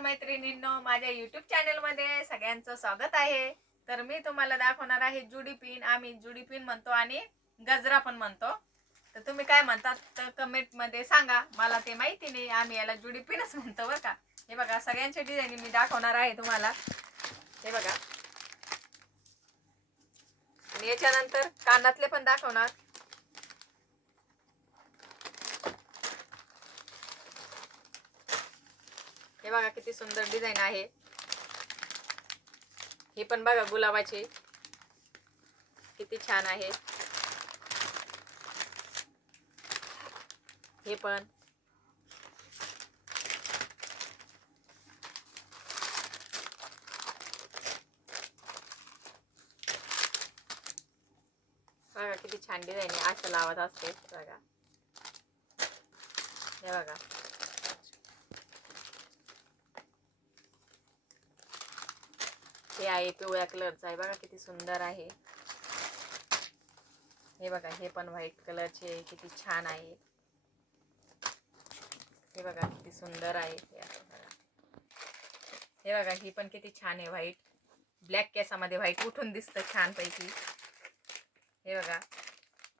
मैत्रिणींनो माझ्या युट्यूब चॅनलमध्ये सगळ्यांचं स्वागत आहे. तर मी तुम्हाला दाखवणार आहे जुडी पिन आम्ही जुडी पिन म्हणतो आणि गजरा पण म्हणतो. तर तुम्ही काय म्हणतात तर कमेंटमध्ये सांगा. मला ते माहिती नाही. आम्ही याला जुडी पिनच म्हणतो बरं का. हे बघा सगळ्यांच्या डिझाईन मी दाखवणार आहे तुम्हाला. हे बघा. आणि याच्यानंतर कानातले पण दाखवणार. बघा किती सुंदर डिझाईन आहे. हे पण बघा गुलाबाचे. किती छान आहे. हे पण. बघा किती छान डिझाईन आहे. असं लावत असते. बघा. हे बघा. हे आहे पिवळ्या कलरचं आहे. बघा किती सुंदर आहे. हे बघा हे पण व्हाईट कलरचे किती छान आहे. हे बघा किती सुंदर आहे. हे बघा. हे बघा ही पण किती छान आहे व्हाईट. ब्लॅक केसामध्ये व्हाईट उठून दिसतं छान पैकी हे बघा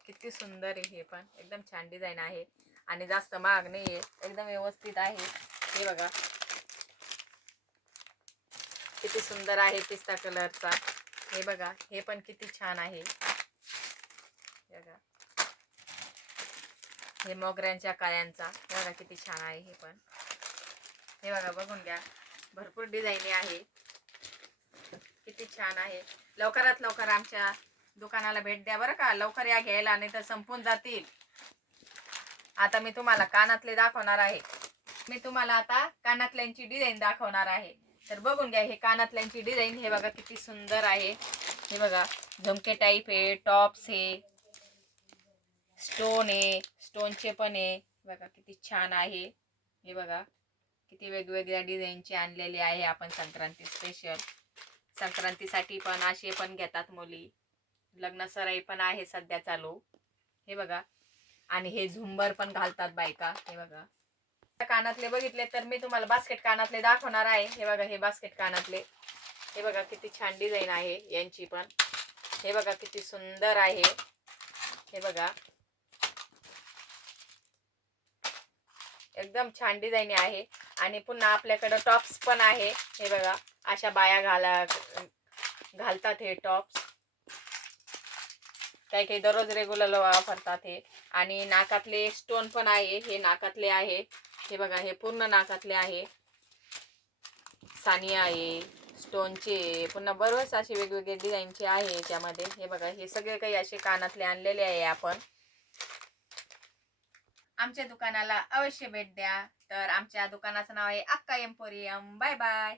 किती सुंदर आहे हे पण. एकदम छान डिझाईन आहे. आणि जास्त महाग नाही आहे एकदम व्यवस्थित आहे. हे बघा. किती सुंदर आहे पिस्ता कलरचा. हे बघा हे पण किती छान आहे. हे बघा. हे मोगऱ्यांच्या काळ्यांचा. बघा किती छान आहे हे पण. हे बघा बघून घ्या. भरपूर डिझाईनी आहे. किती छान आहे. लवकरात लवकर आमच्या दुकानाला भेट द्या बरं का. लवकर या घ्यायला नाही तर संपून जातील. आता मी तुम्हाला कानातले दाखवणार आहे. मी तुम्हाला आता कानातल्यांची डिझाईन दाखवणार आहे. तर बघून घ्या हे कानातल्यांची डिझाईन हे बघा किती सुंदर आहे. हे बघा झुमके टाईप आहे टॉप्स आहे स्टोन आहे स्टोनचे पण आहे. बघा किती छान आहे. हे बघा किती वेगवेगळ्या डिझाईनचे आणलेले आहे आपण संक्रांती स्पेशल संक्रांतीसाठी पण असे पण घेतात मुली. लग्न सराई पण आहे सध्या चालू. हे बघा. आणि हे झुंबर पण घालतात बायका. हे बघा. कानातले बघितले तर मी तुम्हाला बास्केट कानातले दाखवणार आहे. हे बघा हे बास्केट कानातले. हे बघा किती छान डिझाईन आहे यांची पण. हे बघा किती सुंदर आहे. हे बघा. एकदम छान डिझाईन आहे. आणि पुन्हा आपल्याकडं टॉप्स पण आहे. हे बघा अशा बाया घाला घालतात हे टॉप्स काही काही दररोज रेग्युलर वापरतात हे. आणि नाकातले स्टोन पण आहे. हे नाकातले आहे. हे बघा हे पूर्ण नाकातले आहे. सानिया आहे स्टोनचे पुन्हा बरोबरच असे वेगवेगळे डिझाईनचे आहे त्यामध्ये हे बघा हे सगळे काही असे कानातले आणलेले आहे आपण. आमच्या दुकानाला अवश्य भेट द्या. तर आमच्या दुकानाचं नाव आहे अक्का एम्पोरियम. Bye bye.